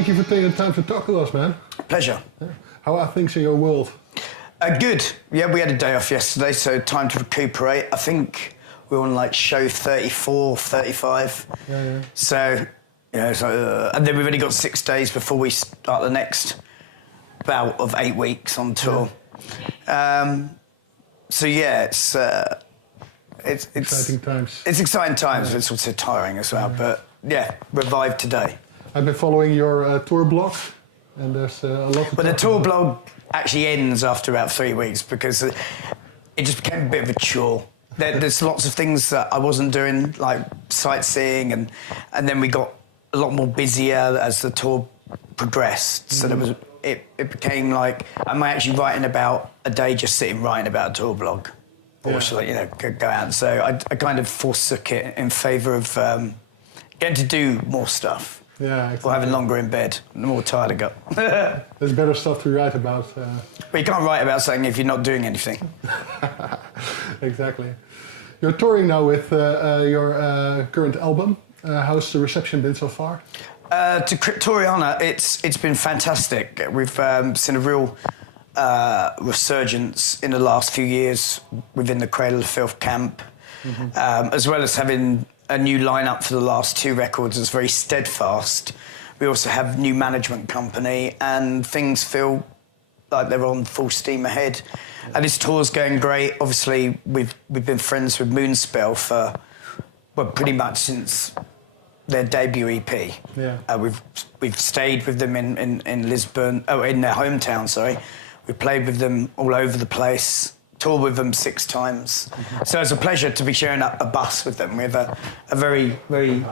thank you for taking the time to talk to us, man. Pleasure. Yeah. How are things in your world? Good. Yeah, we had a day off yesterday, so time to recuperate. I think we're on like show 34, 35. Yeah. So, and then we've only got 6 days before we start the next bout of 8 weeks on tour. Yeah. So yeah, it's exciting times. It's exciting times, but it's also tiring as well. But yeah, revived today. I've been following your tour blog, and there's a lot. But the tour blog actually ends after about 3 weeks because it just became a bit of a chore. There's lots of things that I wasn't doing, like sightseeing, and then we got a lot more busier as the tour progressed. So it became like, am I actually writing about a day just sitting writing about a tour blog? Or should I, go out? So I kind of forsook it in favour of getting to do more stuff. Yeah, exactly. Or having longer in bed. The more tired I got. There's better stuff to write about. But you can't write about something if you're not doing anything. Exactly. You're touring now with your current album. How's the reception been so far? To Cryptoriana, it's been fantastic. We've seen a real resurgence in the last few years within the Cradle of Filth camp, as well as having a new lineup for the last 2 records is very steadfast. We also have new management company, and things feel like they're on full steam ahead. And this tour's going great. Obviously, we've been friends with Moonspell for pretty much since their debut EP. Yeah. We've stayed with them in Lisbon, in their hometown. Sorry, we played with them all over the place. Toured with them 6 times. So it's a pleasure to be sharing a bus with them. We have a very, very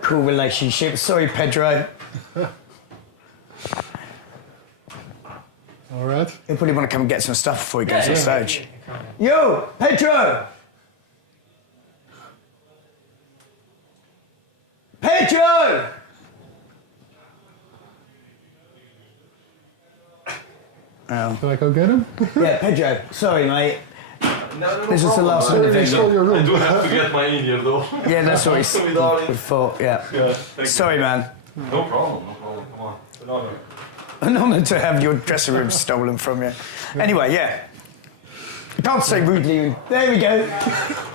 cool relationship. Sorry, Pedro. All right. He'll probably want to come and get some stuff before he goes on stage. Yo, Pedro! Pedro! Oh. Can I go get him? Yeah, Pedro. Sorry, mate. No This is the last minute thing. I do have to get my in here, though. Yeah, that's what we thought, yeah. Sorry, man. No problem, come on. It's an honor. An honour to have your dressing room stolen from you. Anyway, yeah. You can't say rudely. There we go.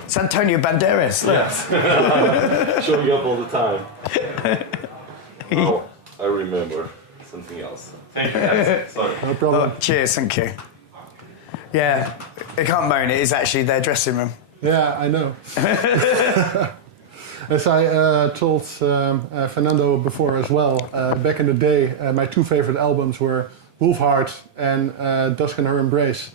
It's Antonio Banderas. Look. Yes. Showing up all the time. Oh, I remember something else. Thank you, guys. Sorry. No problem. Oh, cheers, thank you. Yeah, they can't moan. It is actually their dressing room. Yeah, I know. As I told Fernando before as well, back in the day, my 2 favorite albums were Wolfheart and Dusk in Her Embrace.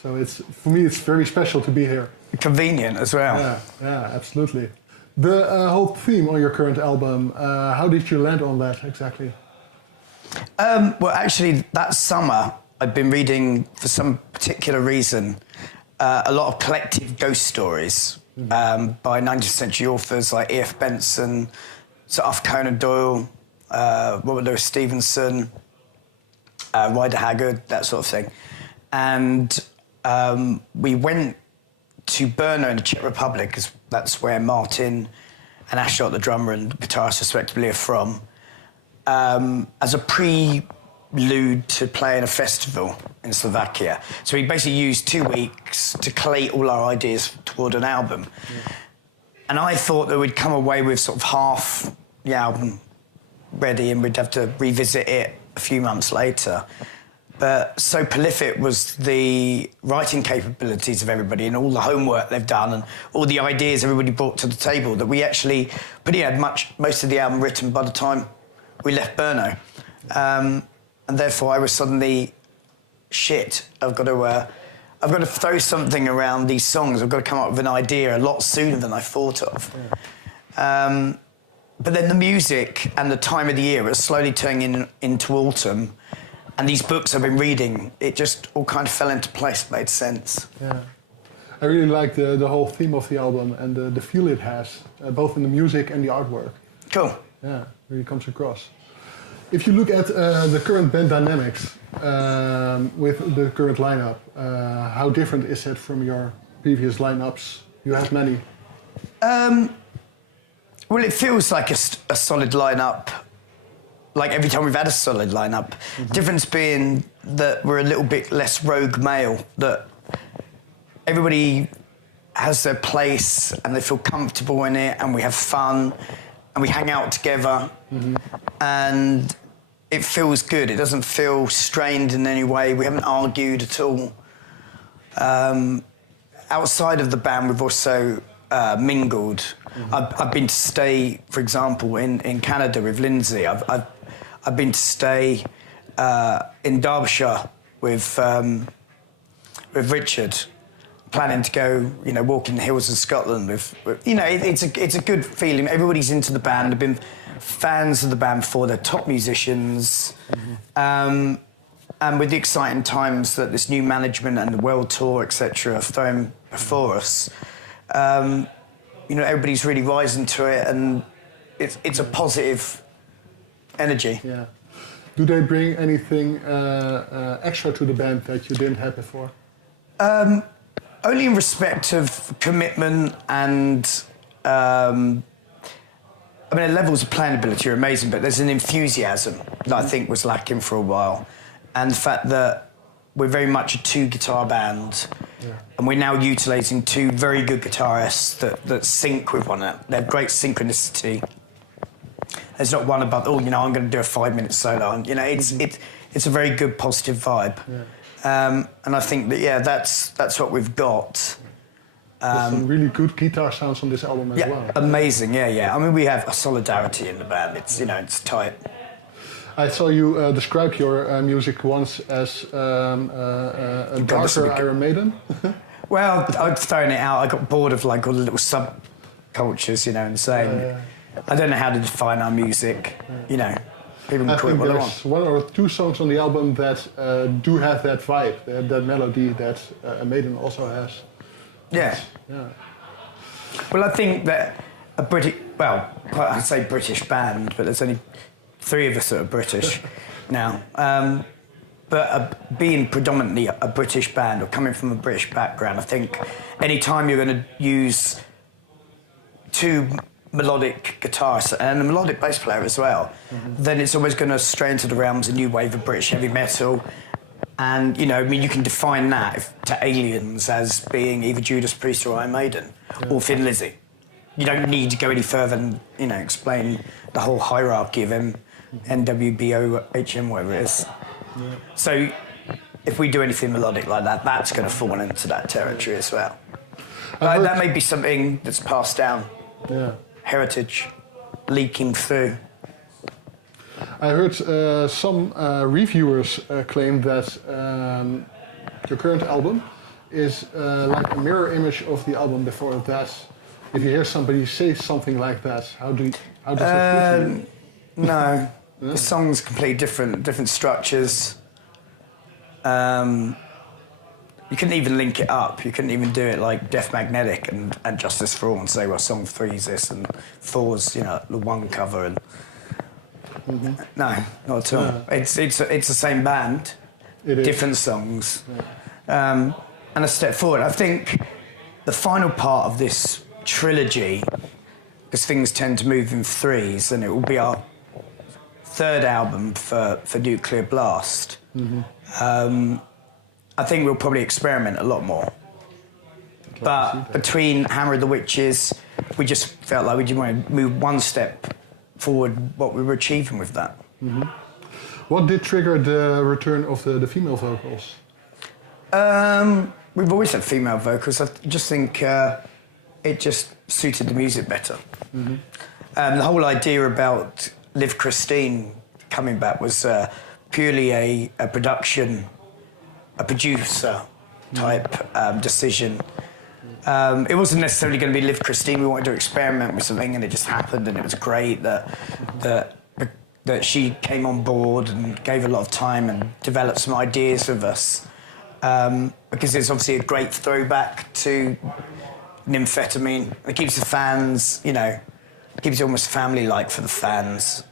So for me, it's very special to be here. Convenient as well. Yeah, absolutely. The whole theme on your current album, how did you land on that exactly? Well, actually, that summer, I'd been reading, for some particular reason, a lot of collective ghost stories by 19th century authors like E.F. Benson, Sir Arthur Conan Doyle, Robert Louis Stevenson, Rider Haggard, that sort of thing. And we went to Brno in the Czech Republic, because that's where Martin and Ashot, the drummer and guitarist, respectively, are from, as a prelude to playing a festival in Slovakia. So we basically used 2 weeks to collate all our ideas toward an album. Yeah. And I thought that we'd come away with sort of half the album ready and we'd have to revisit it a few months later. But so prolific was the writing capabilities of everybody and all the homework they've done and all the ideas everybody brought to the table that we actually pretty had most of the album written by the time we left Brno. And therefore I was suddenly, shit, I've got to throw something around these songs. I've got to come up with an idea a lot sooner than I thought of. Yeah. But then the music and the time of the year was slowly turning into autumn. And these books I've been reading, it just all kind of fell into place, made sense. Yeah. I really like the whole theme of the album and the feel it has, both in the music and the artwork. Cool. Yeah, really comes across. If you look at the current band dynamics with the current lineup, how different is it from your previous lineups? You have many. Well, it feels like a solid lineup like every time we've had a solid lineup. Difference being that we're a little bit less rogue male, that everybody has their place and they feel comfortable in it, and we have fun and we hang out together, and it feels good. It doesn't feel strained in any way. We haven't argued at all. Outside of the band, we've also mingled. I've been to stay, for example, in Canada with Lindsay. I've been to stay in Derbyshire with Richard, planning to go, walk in the hills of Scotland. It's a good feeling. Everybody's into the band. They've been fans of the band before. They're top musicians. And with the exciting times that this new management and the world tour, etc., have thrown before us, everybody's really rising to it, and it's a positive energy. Yeah. Do they bring anything extra to the band that you didn't have before? Only in respect of commitment and... the levels of playing ability are amazing, but there's an enthusiasm that I think was lacking for a while. And the fact that we're very much a two-guitar band, and we're now utilising two very good guitarists that sync with one another. They have great synchronicity. There's not one about, I'm going to do a 5-minute solo. And, it's a very good, positive vibe. Yeah. And I think that, that's what we've got. There's some really good guitar sounds on this album as well. Amazing, yeah. We have a solidarity in the band. It's tight. I saw you describe your music once as a darker Iron Maiden. Well, I'd thrown it out. I got bored of all the little subcultures, and saying, I don't know how to define our music. People can call it what they want. There's one or two songs on the album that do have that vibe, that melody that a Maiden also has. Yeah. Well, I think that I say British band, but there's only 3 of us that are British now. But being predominantly a British band or coming from a British background, I think any time you're going to use 2 melodic guitarists and a melodic bass player as well, then it's always going to stray into the realms of new wave of British heavy metal. And, you can define that to aliens as being either Judas Priest or Iron Maiden or Thin Lizzy. You don't need to go any further and, explain the whole hierarchy of NWBO, HM, whatever it is. Yeah. So if we do anything melodic like that, that's going to fall into that territory as well. That may be something that's passed down. Yeah. Heritage leaking through. I heard some reviewers claim that your current album is like a mirror image of the album before that. If you hear somebody say something like that, how does that feel to you? No, the song's completely different structures. You couldn't even link it up. You couldn't even do it like Death Magnetic and Justice for All and say, well, song 3's this and 4's, the one cover. And no, not at all. No. It's the same band, different songs, and a step forward. I think the final part of this trilogy, because things tend to move in 3s, and it will be our 3rd album for Nuclear Blast. I think we'll probably experiment a lot more. But between Hammer of the Witches, we just felt like we just wanted to move one step forward what we were achieving with that. What did trigger the return of the female vocals? We've always had female vocals. I just think it just suited the music better. The whole idea about Liv Christine coming back was purely a producer type decision. It wasn't necessarily going to be Liv Christine. We wanted to experiment with something, and it just happened, and it was great that she came on board and gave a lot of time and developed some ideas with us. Because it's obviously a great throwback to Nymphetamine. It keeps the fans, keeps it almost family-like for the fans.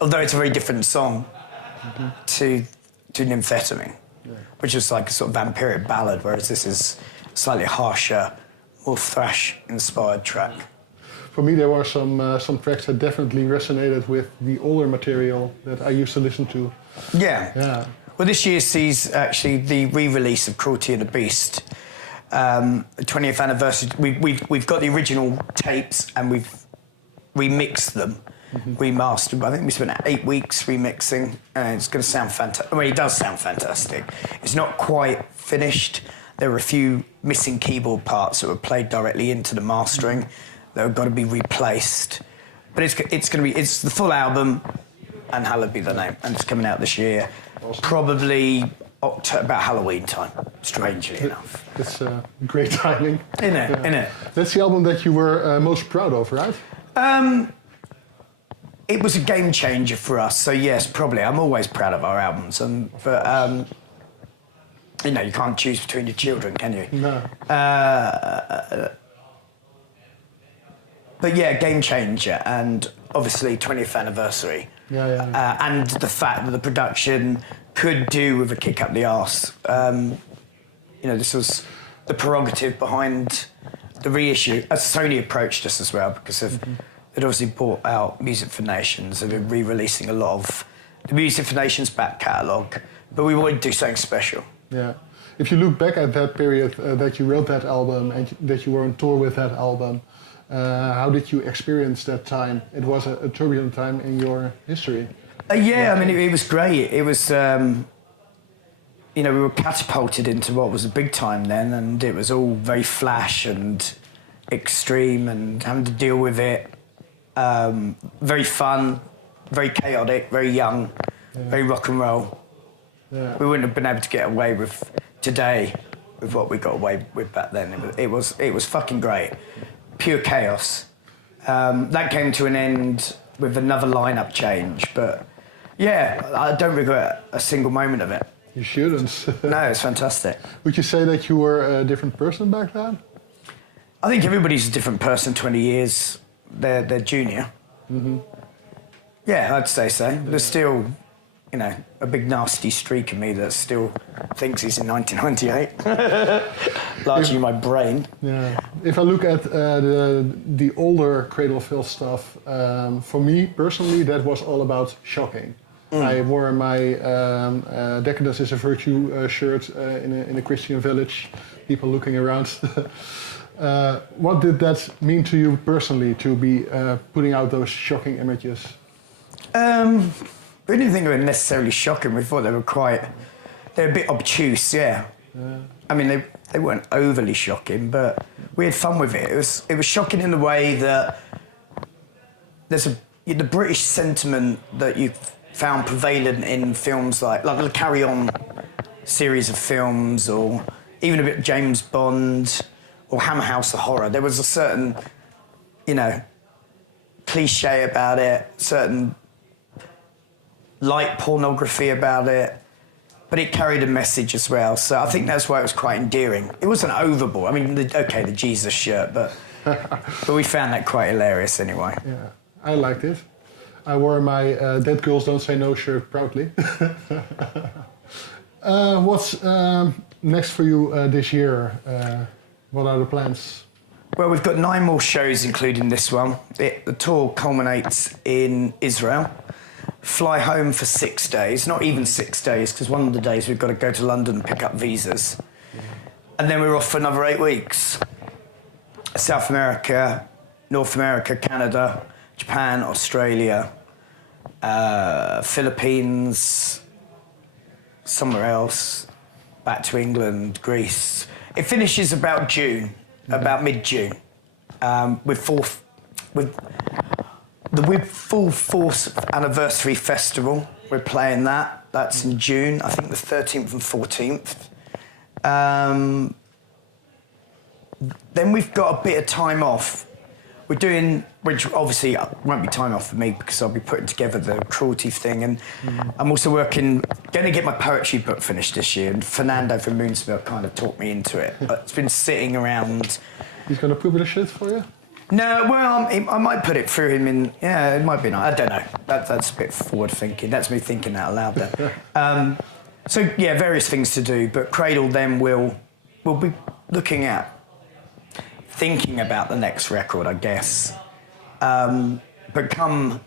Although it's a very different song to Nymphetamine, which is like a sort of vampiric ballad, whereas this is slightly harsher, more thrash-inspired track. for me there were some tracks that definitely resonated with the older material that I used to listen to. Yeah. Yeah. Well, this year sees actually the re-release of Cruelty and the Beast. 20th anniversary. We've got the original tapes and we've remixed them, remastered. I think we spent 8 weeks remixing, and it's going to sound fantastic. I mean, it does sound fantastic. It's not quite finished. There were a few missing keyboard parts that were played directly into the mastering that have got to be replaced. But it's going to be the full album, and Hallowed Be the Name, and it's coming out this year, probably about Halloween time. Strangely enough, It's great timing. Innit? That's the album that you were most proud of, right? It was a game changer for us, so yes, probably. I'm always proud of our albums, but you know, you can't choose between your children, can you? No. But yeah, game changer, and obviously 20th anniversary. Yeah. And the fact that the production could do with a kick up the arse. You know, this was the prerogative behind the reissue. As Sony approached us as well, because they'd obviously bought out Music for Nations and been re-releasing a lot of the Music for Nations back catalogue, but we wanted to do something special. Yeah. If you look back at that period that you wrote that album and that you were on tour with that album, how did you experience that time? It was a turbulent time in your history. Yeah, I mean, it was great. It was, you know, we were catapulted into what was a big time then, and it was all very flash and extreme and having to deal with it. Very fun, very chaotic, very young, very rock and roll. Yeah. We wouldn't have been able to get away with today with what we got away with back then. It was fucking great. Pure chaos. That came to an end with another lineup change, but yeah, I don't regret a single moment of it. You shouldn't. No, it's fantastic. Would you say that you were a different person back then? I think everybody's a different person 20 years they're junior. Yeah, I'd say so. There's still, you know, a big nasty streak in me that still thinks he's in 1998. Largely my brain. Yeah. If I look at the older Cradle of Filth stuff, for me personally, that was all about shocking. I wore my Decadence is a Virtue shirt in a Christian village, people looking around. What did that mean to you personally, to be putting out those shocking images? We didn't think they were necessarily shocking. We thought they were a bit obtuse, yeah. I mean, they weren't overly shocking, but we had fun with it. It was shocking in the way that there's the British sentiment that you've found prevalent in films like the Carry On series of films, or even a bit of James Bond, or Hammer House of Horror. There was a certain, you know, cliche about it, certain light pornography about it, but it carried a message as well. So I think that's why it was quite endearing. It wasn't overboard. I mean, the Jesus shirt, but we found that quite hilarious anyway. Yeah, I liked it. I wore my Dead Girls Don't Say No shirt proudly. What's next for you this year? What are the plans? Well, we've got 9 more shows, including this one. The tour culminates in Israel. Fly home for 6 days, not even 6 days, because one of the days we've got to go to London and pick up visas. And then we're off for another 8 weeks. South America, North America, Canada, Japan, Australia, Philippines, somewhere else, back to England, Greece. It finishes about June, about mid-June, with the Full Force Anniversary Festival. We're playing that. That's in June, I think the 13th and 14th. Then we've got a bit of time off. We're doing, which obviously won't be time off for me because I'll be putting together the Cruelty thing, and I'm also going to get my poetry book finished this year, and Fernando from Moonsmill kind of talked me into it. But it's been sitting around. He's going to publish it for you? No, well, I might put it through him in. Yeah, it might be nice. I don't know. That's a bit forward thinking. That's me thinking out loud there. So yeah, various things to do. But Cradle then we'll be looking at thinking about the next record, I guess. But come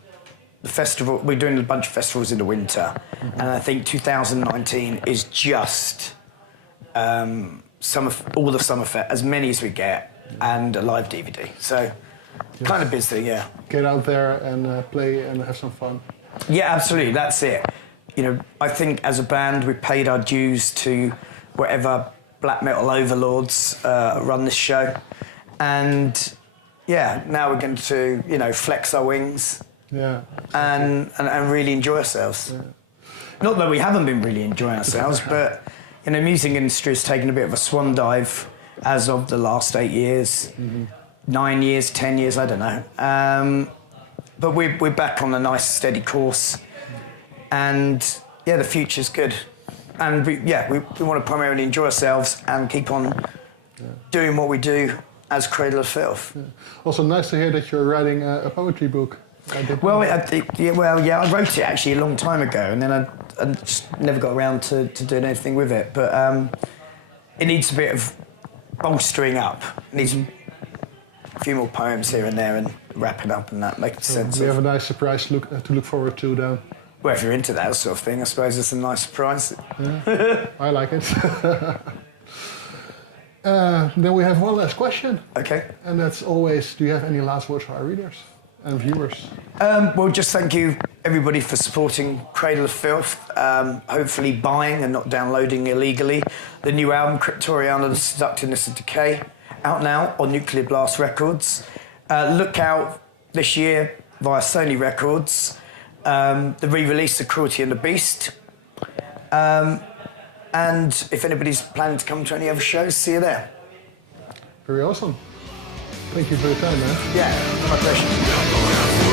the festival, we're doing a bunch of festivals in the winter, and I think 2019 is just all the summer as many as we get, and a live DVD. So kind of busy, yeah. Get out there and play and have some fun. Yeah, absolutely. That's it. You know, I think as a band we paid our dues to whatever black metal overlords run this show, and yeah, now we're going to flex our wings. Yeah. And really enjoy ourselves. Yeah. Not that we haven't been really enjoying ourselves, but the music industry has taken a bit of a swan dive as of the last 8 years, 9 years, 10 years, I don't know. But we're back on a nice steady course, and yeah, the future's good. And we want to primarily enjoy ourselves and keep on doing what we do as Cradle of Filth. Yeah. Also nice to hear that you're writing a poetry book. Well, I wrote it actually a long time ago, and then I just never got around to doing anything with it. But it needs a bit of bolstering up. It needs a few more poems here and there, and wrapping up and that, making sense. We have a nice surprise to look forward to then. Well, if you're into that sort of thing, I suppose it's a nice surprise. Yeah, I like it. Then we have one last question. Okay. And that's always, do you have any last words for our readers and viewers? Well, just thank you, everybody, for supporting Cradle of Filth. Hopefully buying and not downloading illegally the new album, Cryptoriana, The Seductiveness of Decay, out now on Nuclear Blast Records. Look out this year via Sony Records, the re-release of Cruelty and the Beast. And if anybody's planning to come to any other shows, see you there. Very awesome. Thank you for your time, man. Yeah, my pleasure.